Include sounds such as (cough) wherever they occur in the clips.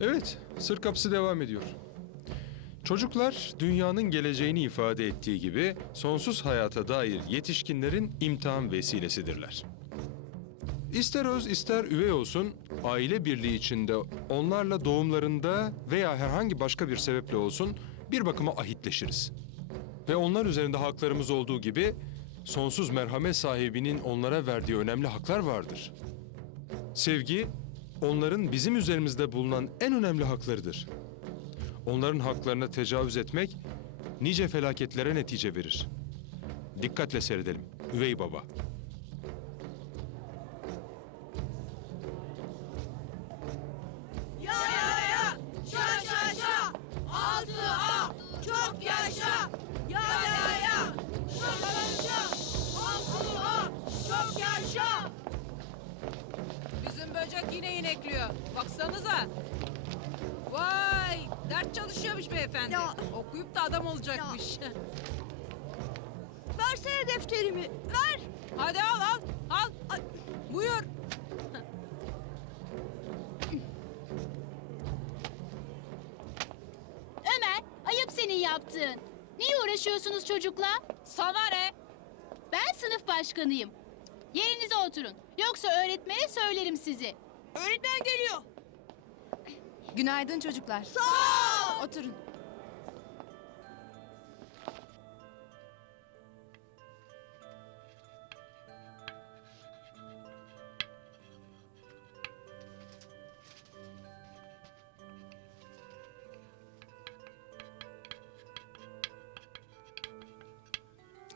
Evet, sır kapısı devam ediyor. Çocuklar dünyanın geleceğini ifade ettiği gibi sonsuz hayata dair yetişkinlerin imtihan vesilesidirler. İster öz ister üvey olsun, aile birliği içinde onlarla doğumlarında veya herhangi başka bir sebeple olsun bir bakıma ahitleşiriz. Ve onlar üzerinde haklarımız olduğu gibi sonsuz merhamet sahibinin onlara verdiği önemli haklar vardır. Sevgi, onların bizim üzerimizde bulunan en önemli haklarıdır. Onların haklarına tecavüz etmek nice felaketlere netice verir. Dikkatle seyredelim. Üvey baba. Ya ya ya, şa şa şa, altı a, çok yaşa. Ya ya ya, şa şa şa, altı a, çok yaşa. Böcek yine inekliyor. Baksanıza. Vay! Ders çalışıyormuş beyefendi. Ya. Okuyup da adam olacakmış. Versene defterimi, ver. Hadi al al. Al. Ay, Buyur. Ömer, ayıp senin yaptığın. Niye uğraşıyorsunuz çocukla? Sana ne? Ben sınıf başkanıyım. Yerinize oturun. Yoksa öğretmene söylerim sizi. Öğretmen geliyor. Günaydın çocuklar. Sağ ol. Oturun.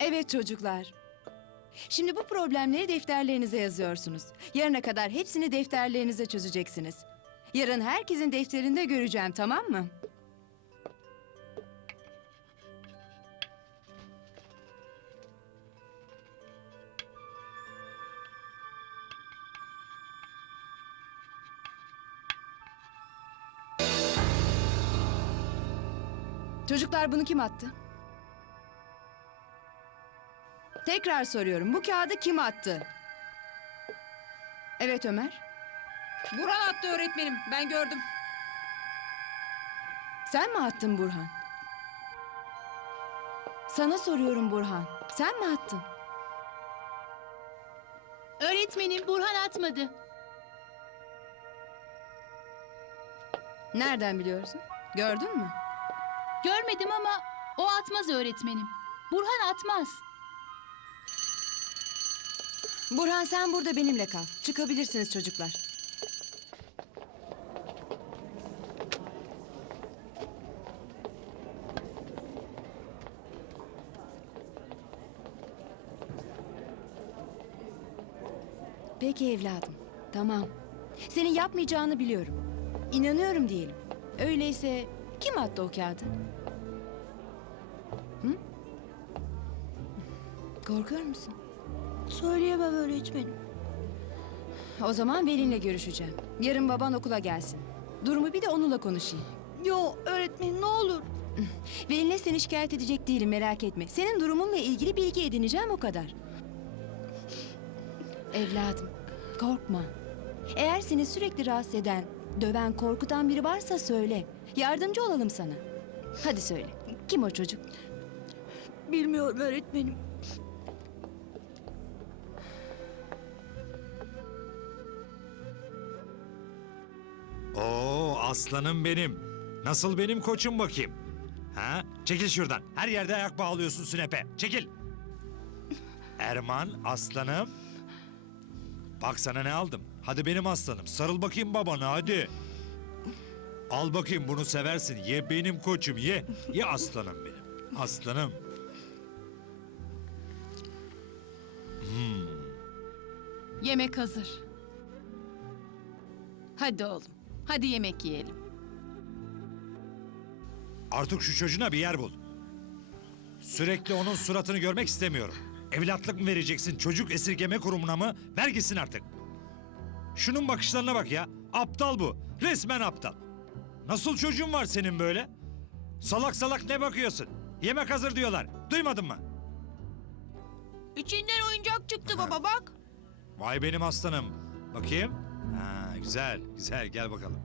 Evet çocuklar. Şimdi bu problemleri defterlerinize yazıyorsunuz. Yarına kadar hepsini defterlerinize çözeceksiniz. Yarın herkesin defterinde göreceğim tamam mı? Çocuklar bunu kim attı? Tekrar soruyorum. Bu kağıdı kim attı? Evet Ömer. Burhan attı öğretmenim. Ben gördüm. Sen mi attın Burhan? Sana soruyorum Burhan. Sen mi attın? Öğretmenim Burhan atmadı. Nereden biliyorsun? Gördün mü? Görmedim ama o atmaz öğretmenim. Burhan atmaz. Burhan sen burada benimle kal. Çıkabilirsiniz çocuklar. Peki evladım. Tamam. Senin yapmayacağını biliyorum. İnanıyorum diyelim. Öyleyse kim attı o kağıdı? Hı? Korkuyor musun? Söyleyemem öğretmenim. O zaman Velin'le görüşeceğim. Yarın baban okula gelsin. Durumu bir de onunla konuşayım. Yo öğretmenim ne olur. (laughs) Velin'le seni şikayet edecek değilim merak etme. Senin durumunla ilgili bilgi edineceğim o kadar. Evladım korkma. Eğer seni sürekli rahatsız eden, döven, korkutan biri varsa söyle. Yardımcı olalım sana. Hadi söyle. Kim o çocuk? Bilmiyorum öğretmenim. Oo aslanım benim. Nasıl benim koçum bakayım? Ha? Çekil şuradan. Her yerde ayak bağlıyorsun sünepe. Çekil. Erman aslanım. Bak sana ne aldım. Hadi benim aslanım. Sarıl bakayım babana hadi. Al bakayım bunu seversin. Ye benim koçum ye. Ye aslanım benim. Aslanım. Yemek hazır. Hadi oğlum. Hadi yemek yiyelim. Artık şu çocuğuna bir yer bul. Sürekli onun suratını görmek istemiyorum. Evlatlık mı vereceksin çocuk esirgeme kurumuna mı? Ver gitsin artık. Şunun bakışlarına bak ya. Aptal bu. Resmen aptal. Nasıl çocuğun var senin böyle? Salak salak ne bakıyorsun? Yemek hazır diyorlar. Duymadın mı? İçinden oyuncak çıktı baba bak. Vay benim aslanım. Bakayım. Ha, güzel, güzel. Gel bakalım.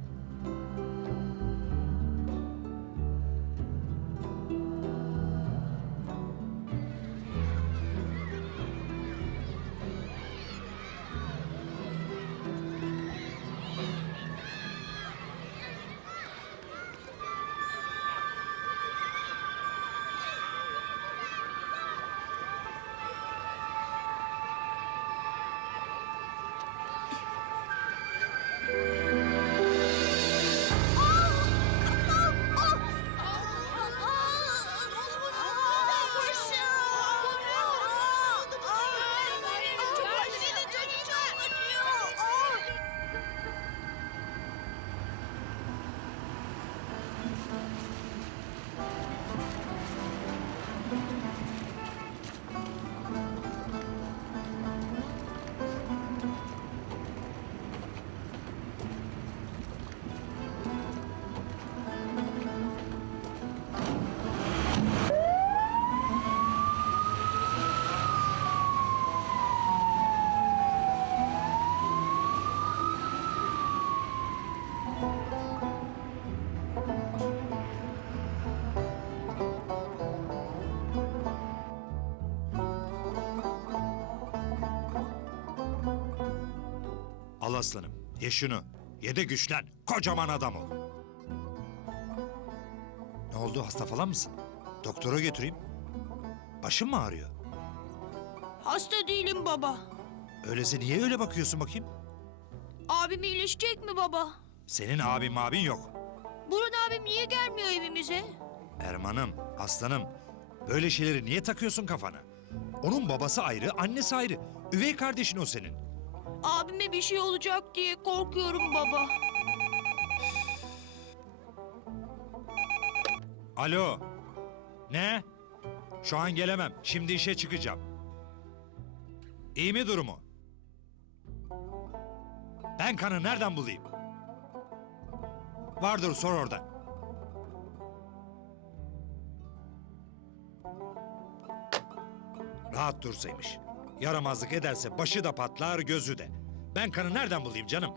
Aslanım. Ye şunu. Ye de güçlen. Kocaman adam ol. Ne oldu hasta falan mısın? Doktora götüreyim. Başın mı ağrıyor? Hasta değilim baba. Öyleyse niye öyle bakıyorsun bakayım? Abim iyileşecek mi baba? Senin abin abin yok. Burhan abim niye gelmiyor evimize? Erman'ım, aslanım. Böyle şeyleri niye takıyorsun kafana? Onun babası ayrı, annesi ayrı. Üvey kardeşin o senin. Abime bir şey olacak diye korkuyorum baba. Alo. Ne? Şu an gelemem. Şimdi işe çıkacağım. İyi mi durumu? Ben kanı nereden bulayım? Vardır sor oradan. Rahat dursaymış. Yaramazlık ederse başı da patlar gözü de. Ben kanı nereden bulayım canım?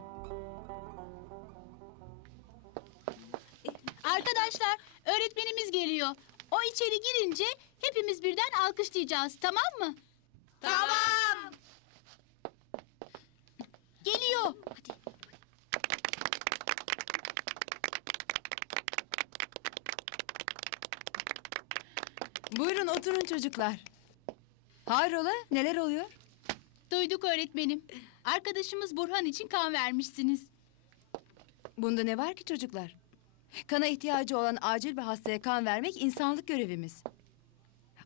Arkadaşlar öğretmenimiz geliyor. O içeri girince hepimiz birden alkışlayacağız tamam mı? Tamam. Geliyor. Buyurun oturun çocuklar. Hayrola neler oluyor? Duyduk öğretmenim. Arkadaşımız Burhan için kan vermişsiniz. Bunda ne var ki çocuklar? Kana ihtiyacı olan acil bir hastaya kan vermek insanlık görevimiz.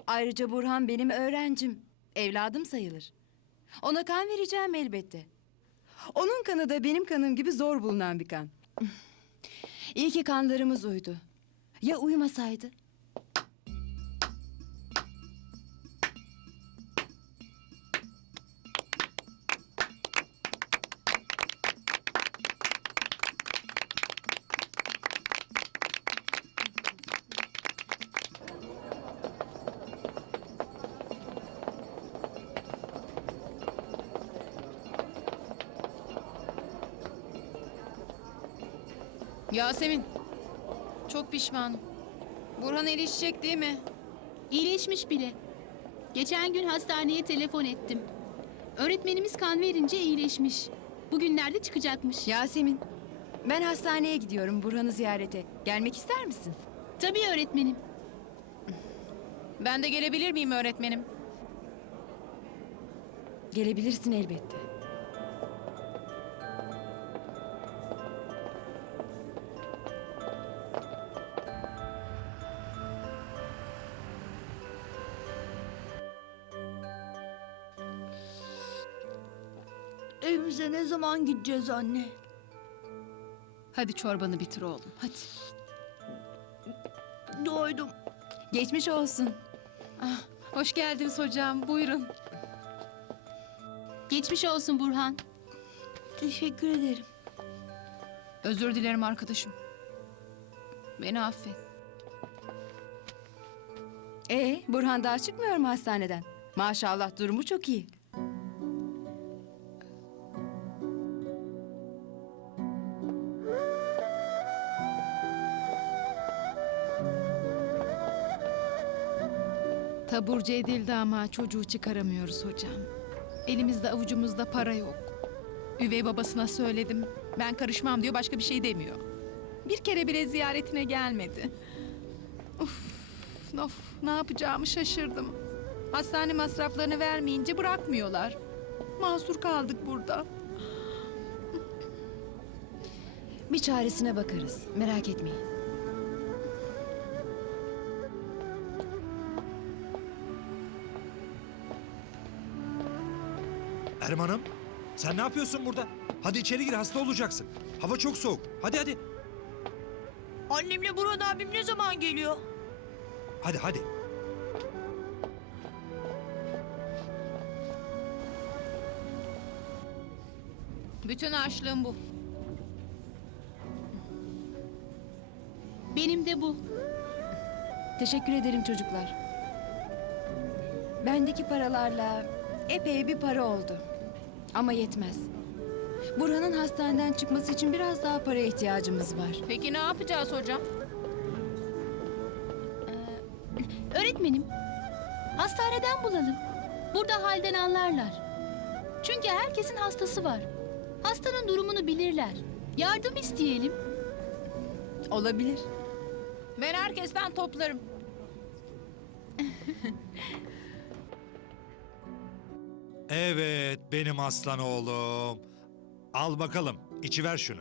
Ayrıca Burhan benim öğrencim. Evladım sayılır. Ona kan vereceğim elbette. Onun kanı da benim kanım gibi zor bulunan bir kan. (laughs) İyi ki kanlarımız uydu. Ya uyumasaydı? Yasemin. Çok pişmanım. Burhan iyileşecek değil mi? İyileşmiş bile. Geçen gün hastaneye telefon ettim. Öğretmenimiz kan verince iyileşmiş. Bugünlerde çıkacakmış. Yasemin, ben hastaneye gidiyorum Burhan'ı ziyarete. Gelmek ister misin? Tabii öğretmenim. Ben de gelebilir miyim öğretmenim? Gelebilirsin elbette. Evimize ne zaman gideceğiz anne? Hadi çorbanı bitir oğlum. Hadi. Doydum. Geçmiş olsun. Hoş geldiniz hocam. Buyurun. Geçmiş olsun Burhan. Teşekkür ederim. Özür dilerim arkadaşım. Beni affet. Ee, Burhan daha çıkmıyor mu hastaneden? Maşallah durumu çok iyi. Taburcu edildi ama çocuğu çıkaramıyoruz hocam. Elimizde avucumuzda para yok. Üvey babasına söyledim. Ben karışmam diyor başka bir şey demiyor. Bir kere bile ziyaretine gelmedi. Of, of ne yapacağımı şaşırdım. Hastane masraflarını vermeyince bırakmıyorlar. Mahsur kaldık burada. Bir çaresine bakarız. Merak etmeyin. Erman'ım, sen ne yapıyorsun burada? Hadi içeri gir, hasta olacaksın. Hava çok soğuk. Hadi hadi. Annemle Burhan abim ne zaman geliyor? Hadi hadi. Bütün açlığım bu. Benim de bu. Teşekkür ederim çocuklar. Bendeki paralarla epey bir para oldu. Ama yetmez. Burhan'ın hastaneden çıkması için biraz daha paraya ihtiyacımız var. Peki ne yapacağız hocam? Öğretmenim, hastaneden bulalım. Burada halden anlarlar. Çünkü herkesin hastası var. Hastanın durumunu bilirler. Yardım isteyelim. Olabilir. Ben herkesten toplarım. (laughs) Evet benim aslan oğlum. Al bakalım içiver şunu.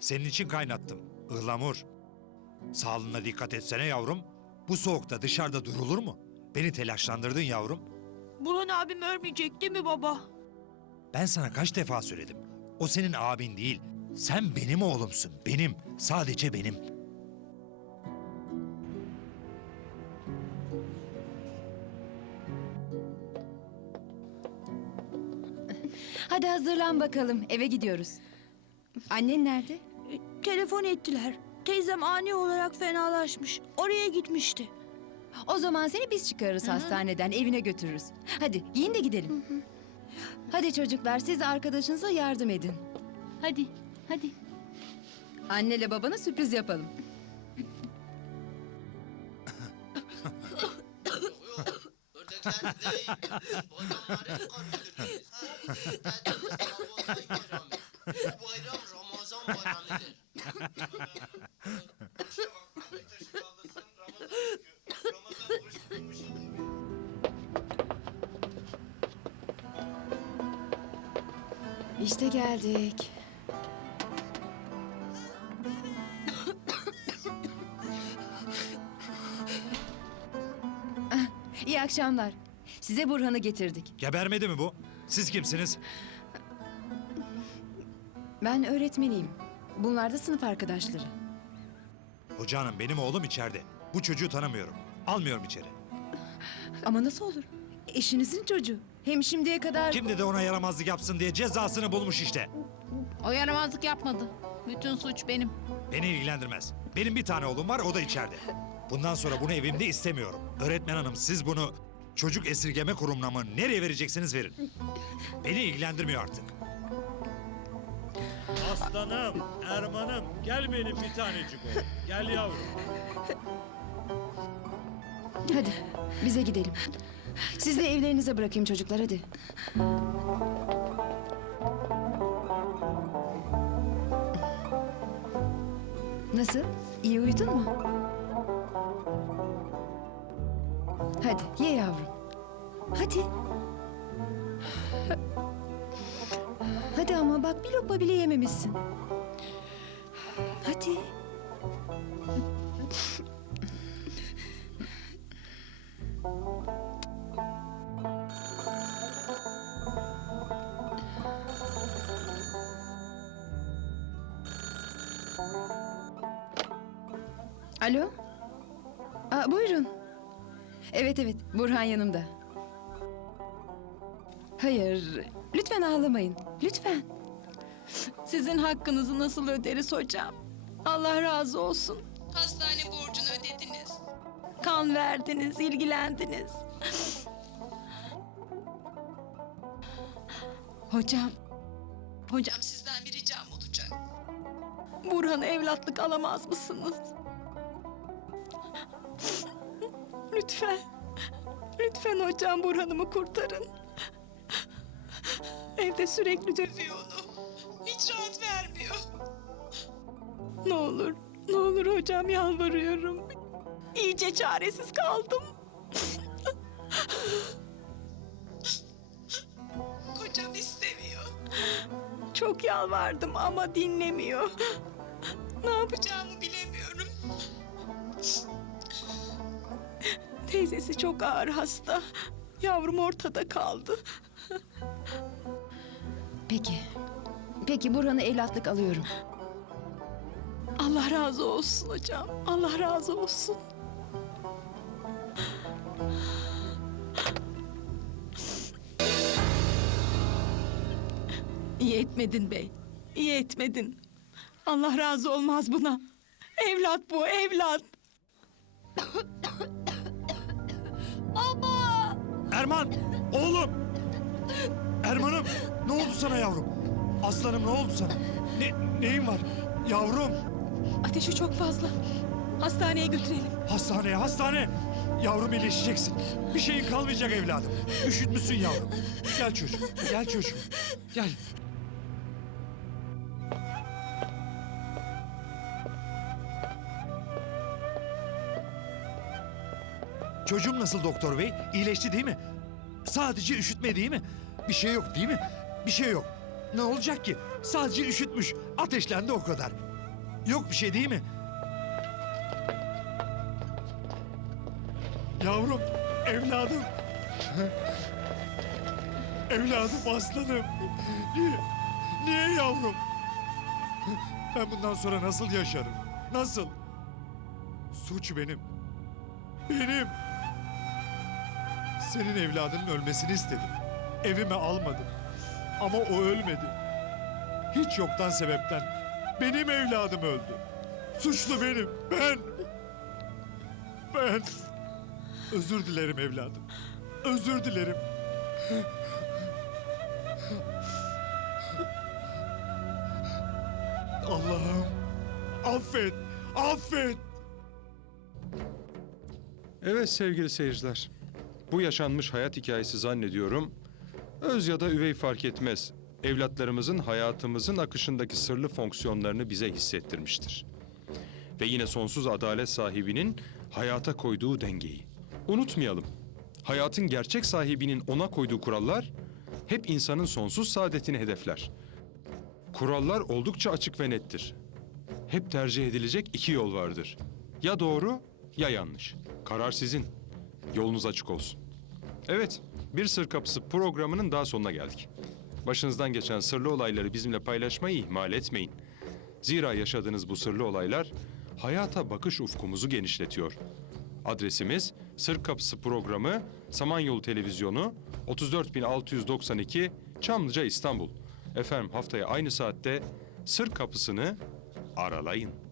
Senin için kaynattım. Ihlamur. Sağlığına dikkat etsene yavrum. Bu soğukta dışarıda durulur mu? Beni telaşlandırdın yavrum. Burhan abim ölmeyecek değil mi baba? Ben sana kaç defa söyledim. O senin abin değil. Sen benim oğlumsun. Benim. Sadece benim. Hadi hazırlan bakalım. Eve gidiyoruz. Annen nerede? E, Telefon ettiler. Teyzem ani olarak fenalaşmış. Oraya gitmişti. O zaman seni biz çıkarırız hastaneden, evine götürürüz. Hadi giyin de gidelim. Hadi çocuklar siz arkadaşınıza yardım edin. Hadi, hadi. Annele babana sürpriz yapalım. Bayram Ramazan bayramıdır. İşte geldik. Ah, İyi akşamlar. Size Burhan'ı getirdik. Gebermedi mi bu? Siz kimsiniz? Ben öğretmeniyim. Bunlar da sınıf arkadaşları. Hoca hanım benim oğlum içeride. Bu çocuğu tanımıyorum. Almıyorum içeri. Ama nasıl olur? Eşinizin çocuğu. Hem şimdiye kadar... Kim dedi ona yaramazlık yapsın diye cezasını bulmuş işte. O yaramazlık yapmadı. Bütün suç benim. Beni ilgilendirmez. Benim bir tane oğlum var o da içeride. Bundan sonra bunu evimde istemiyorum. Öğretmen hanım siz bunu çocuk esirgeme kurumuna mı nereye vereceksiniz verin. Beni ilgilendirmiyor artık. Aslanım, Erman'ım gel benim bir tanecik oğlum. Gel yavrum. Hadi bize gidelim. Siz de evlerinize bırakayım çocuklar hadi. Nasıl? İyi uyudun mu? Hadi ye yavrum. Hadi. Hadi ama bak bir lokma bile yememişsin. Hadi. Evet evet, Burhan yanımda. Hayır, lütfen ağlamayın. Lütfen. Sizin hakkınızı nasıl öderiz hocam? Allah razı olsun. Hastane borcunu ödediniz. Kan verdiniz, ilgilendiniz. Hocam, hocam sizden bir ricam olacak. Burhan'a evlatlık alamaz mısınız? Lütfen, lütfen hocam Burhan'ımı kurtarın. Evde sürekli dövüyor onu. Hiç rahat vermiyor. Ne olur, ne olur hocam yalvarıyorum. İyice çaresiz kaldım. Kocam istemiyor. Çok yalvardım ama dinlemiyor. Ne yapacağımı bilemiyorum. Teyzesi çok ağır hasta. Yavrum ortada kaldı. Peki. Peki Burhan'ı evlatlık alıyorum. Allah razı olsun hocam. Allah razı olsun. İyi etmedin bey. İyi etmedin. Allah razı olmaz buna. Evlat bu evlat. (laughs) Erman! Oğlum! Erman'ım! Ne oldu sana yavrum? Aslanım ne oldu sana? Ne, neyin var? Yavrum! Ateşi çok fazla. Hastaneye götürelim. Hastaneye, hastane! Yavrum iyileşeceksin. Bir şeyin kalmayacak evladım. Üşütmüşsün yavrum. Gel çocuğum, gel çocuğum. Gel. Çocuğum nasıl doktor bey? İyileşti değil mi? Sadece üşütme değil mi? Bir şey yok değil mi? Bir şey yok. Ne olacak ki? Sadece üşütmüş. Ateşlendi o kadar. Yok bir şey değil mi? Yavrum, evladım. evladım aslanım. Niye, niye yavrum? Ben bundan sonra nasıl yaşarım? Nasıl? Suç benim. Benim. Senin evladının ölmesini istedim. Evime almadım. Ama o ölmedi. Hiç yoktan sebepten. Benim evladım öldü. Suçlu benim. Ben. Ben. Özür dilerim evladım. Özür dilerim. Allah'ım. Affet. Affet. Evet sevgili seyirciler. Bu yaşanmış hayat hikayesi zannediyorum öz ya da üvey fark etmez. Evlatlarımızın hayatımızın akışındaki sırlı fonksiyonlarını bize hissettirmiştir. Ve yine sonsuz adalet sahibinin hayata koyduğu dengeyi. Unutmayalım. Hayatın gerçek sahibinin ona koyduğu kurallar hep insanın sonsuz saadetini hedefler. Kurallar oldukça açık ve nettir. Hep tercih edilecek iki yol vardır. Ya doğru ya yanlış. Karar sizin. Yolunuz açık olsun. Evet, Bir Sır Kapısı programının daha sonuna geldik. Başınızdan geçen sırlı olayları bizimle paylaşmayı ihmal etmeyin. Zira yaşadığınız bu sırlı olaylar hayata bakış ufkumuzu genişletiyor. Adresimiz Sır Kapısı programı Samanyolu Televizyonu 34692 Çamlıca İstanbul. Efendim haftaya aynı saatte Sır Kapısı'nı aralayın.